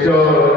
4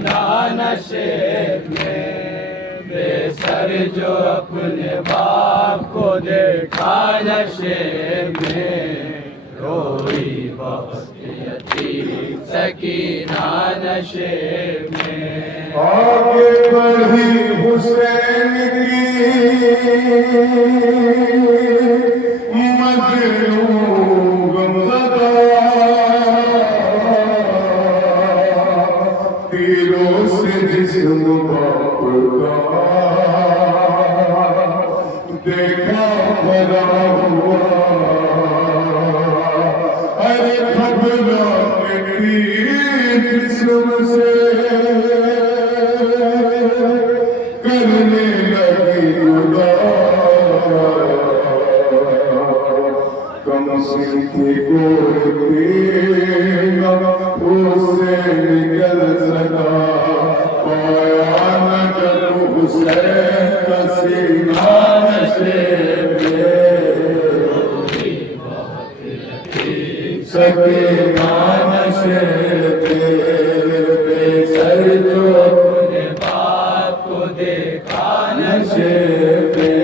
سکینہ نشے میں بے سر جو اپنے باپ کو دیکھا نشے میں روئی بہت یتیم سکینہ نشے میں آگے بڑھی حسین کی مظلوم غمزدہ تیروں سے جسم باپ کا دیکھا بھرا ہوا ارے گھبرا کے تیر جسم سے کرنے لگی خدا کم سنتی کوئی تیرا اسے نکل سکا پایا نہ جب حسین کا سینہ نشے میں سکینہ نشے میں بے سر جو اپنے باپ کو دیکھا نشے میں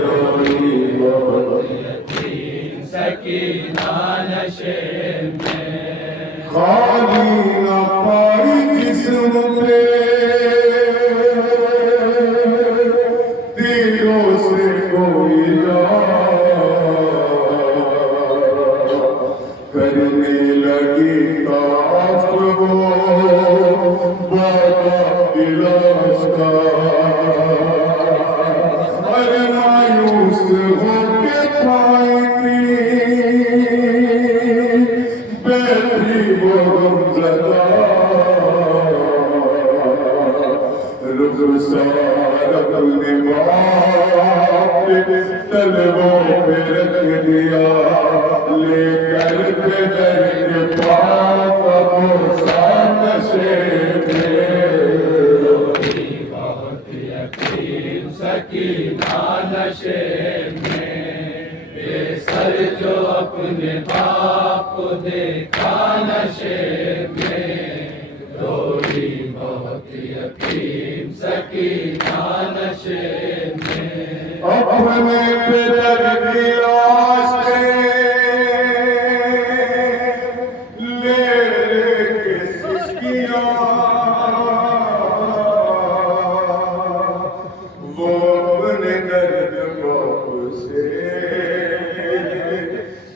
روئی بہت یتیم سکینہ نشے میں خالی نہ پائی جسم پہ تیروں سے کوئی کرنے لگی طاف وہ بابا بلاس کا ارے مایوس ہو کے پائی تھی بیٹھی وہ غمزدہ رخسار اپنے باپ تلووں پہ رکھ دیا لے کر کے در کے پاک موسیٰ نشے میں روئی بہت یتیم سکینہ نشے میں بے سر جو اپنے باپ کو دیکھا نشے میں روئی بہت یتیم سکینہ نشے میں اپنے پدر کی لاش لے کے سسکیاں وہ اپنے درد باپ سے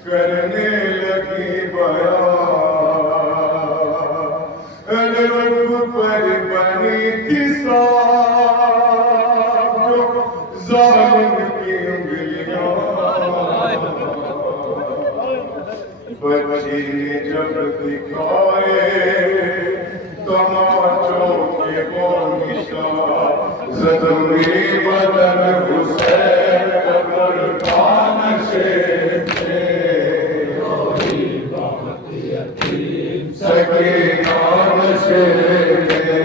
کرنے لگی بیان رب پر بنی تھی جو ظالم کی انگلیاں بچی نے جب دکھائے تماچوں کے وہ نشان زخمی بدن حسین قبر کا نشے میں روئی بہت یتیم سکینہ نشے میں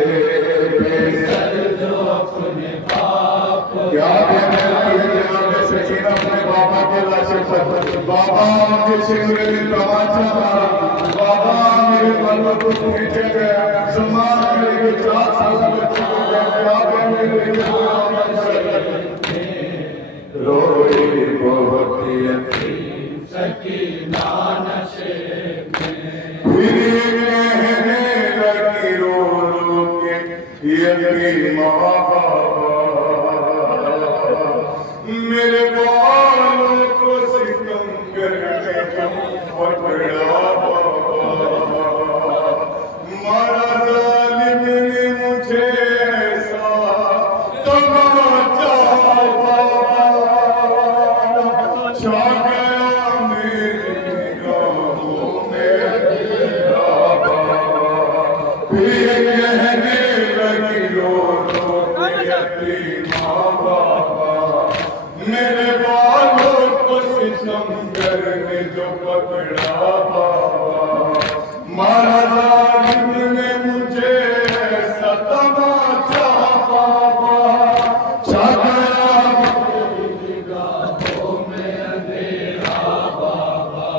بے سر جو اپنے باپ کو کیا کہنے لگی جناب سکینہ اپنے بابا کے لاشے پر بابا مجھے شکر میں تماچا مارا بابا میرے بابا کو کھینچے گیا زمان کرے گے 4 سال بچے کو گیا کیا کہنے لگی روئی بہت یتیم سکینہ نشے میں پھر کہنے لگی رو رو کے یتیم بابا میرے بالوں کو ستم کرنے کو پکڑا بابا مارا ظالم نے مجھے ایسا تماچا بابا چھا گیا میری نگاہوں میں تیرا بابا پھر کہنے لگی رو رو کے یتیم بابا میرے بالوں کو ستم کرنے جو پکڑا بابا مارا ظالم نے مجھے ایسا تماچا بابا چھا گیا میری نگاہوں میں اندھیرا بابا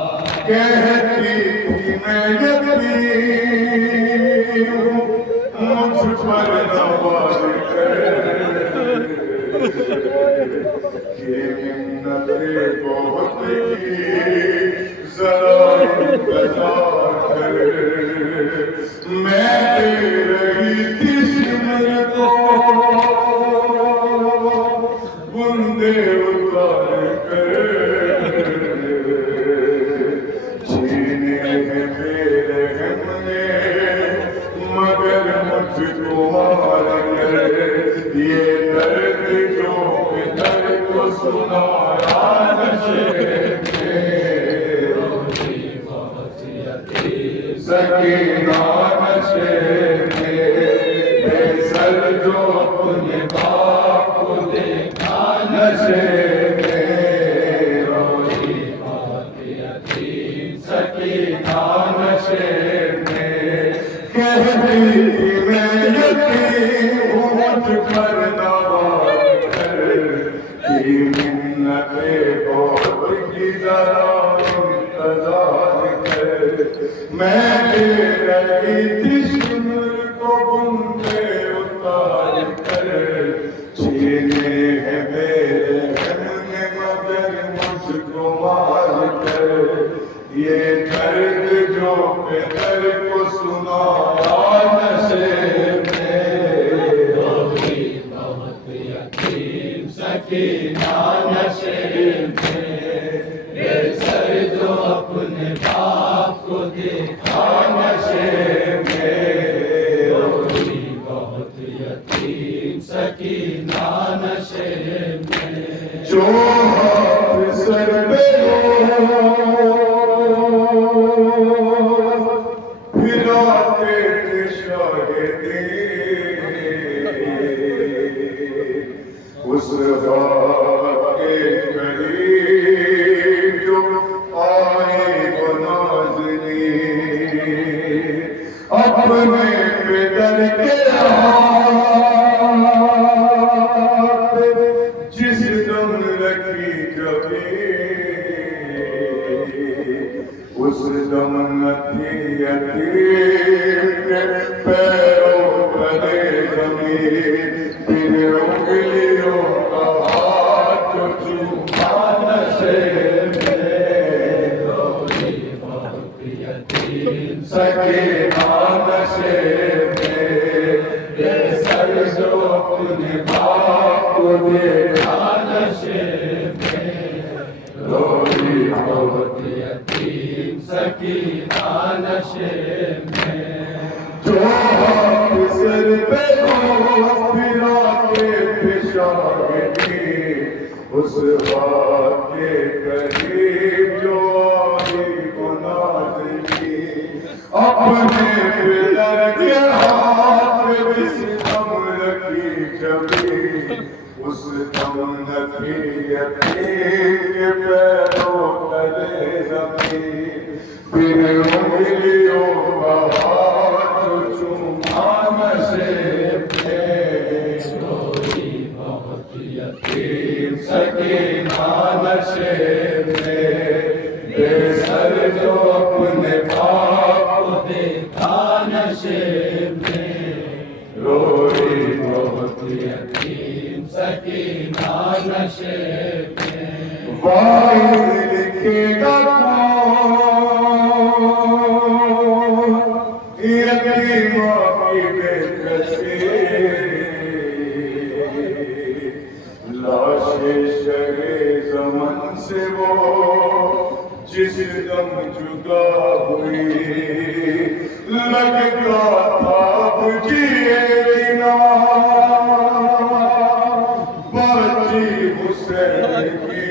کہتی تھی میں یتیم ہوں مجھ پر نواز کر یہ منتیں بہت کی ذرا انتظار کر میں دے رہی تھی سمر کو بندے اتار کر چھینے ہیں میرے ہم نے مگر مجھ کو مار کر یہ درد جو درد کو سنایا نشے میں سکینہ نشے میں بے سر جو اپنے باپ کو دیکھا نشے میں روزی بہت یتیم سکینہ نشے میں کہتی تھی میں یتیم ہوں مجھ پر نواز کر کی منتیں بہت کی ذرا انتظار کر میں دے رہی تھی سمر کو بندے اتار کر چھینے ہیں میرے ہم نے مگر مجھ کو مار کر یہ درد جو پدر کو سنایا نشے میں روزی بہت یتیم سکینہ نشے میں بے سر جو اپنے باپ کو دیکھا نشے میں روزی بہت یتیم سکینہ نشے میں جو ہاتھ سر پہ پھراتے تھے شاہدی اس بات کے قریب جو آئی وہ نازنی اپنے پدر کے ہاتھ جس دم رکھی کبھی اس دم نہ تھی یتیم کے پیروں تلے زمین پھر انگلیوں کا ہاتھ جو چوما نشے میں روزی بہت یتیم سکینہ نشے میں بے سر جو اپنے باپ کو دیکھا نشے میں روزی بہت یتیم سکینہ نشے میں جو ہاتھ سر پہ پھرا کے پشاگنی اس بات کے قریب جو آئی وہ نازنی اپنے پدر کے ہاتھ جس دم رکھی کبھی اس دم نہ تھی یتیم کے پیروں تلے زمین پھر انگلیوں کا ہاتھ جو چوما نشے میں روزی بہت یتیم سکینہ نشے میں بے سر جو اپنے باپ کو دیکھا نشے میں روزی بہت یتیم سکینہ نشے میں واحد لکھے گا یتیموں کی بے کسی لاش شرِ زمن سے وہ جس دم جدا ہوئی لگتا تھا اب جیے بنا باجی حسین کی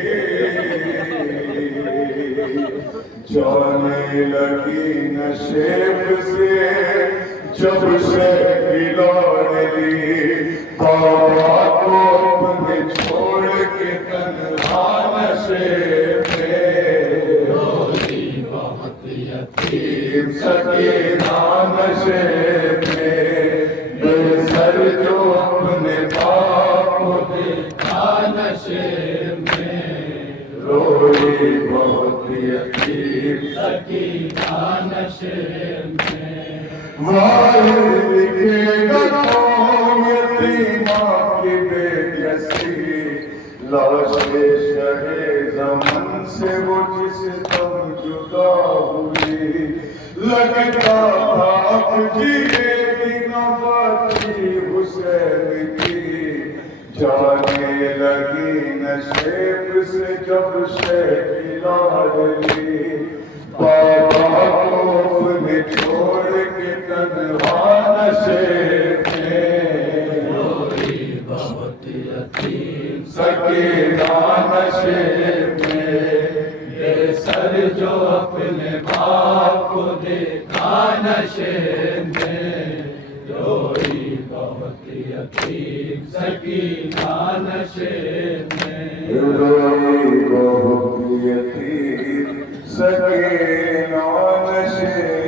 جانے لگی نشیب سے جب سے ہلا لی بابا کو اپنے چھوڑ کے تنہا نشے میں روزی بہت یتیم سکینہ نشے میں بے سر جو اپنے باپ کو دیکھا نشے میں روزی بہت یتیم سکینہ نشے میں واحد لکھے گا عاشق شہ زمن سے وہ جس دم جدا ہوئی لگتا تھا اب جیے گی نہ باقی حسین کی جانے لگی نشیب سے جب شہ کی لاڈلی بابا کو اپنے چھوڑ کے تنہا نشیب میں روئی بہت یتیم سکینہ نشیب میں بے سر جو اپنے باپ کو دیکھا نشے میں روئی بہت یتیم سکینہ نشے میں روئی بہت یتیم سکینہ نشیب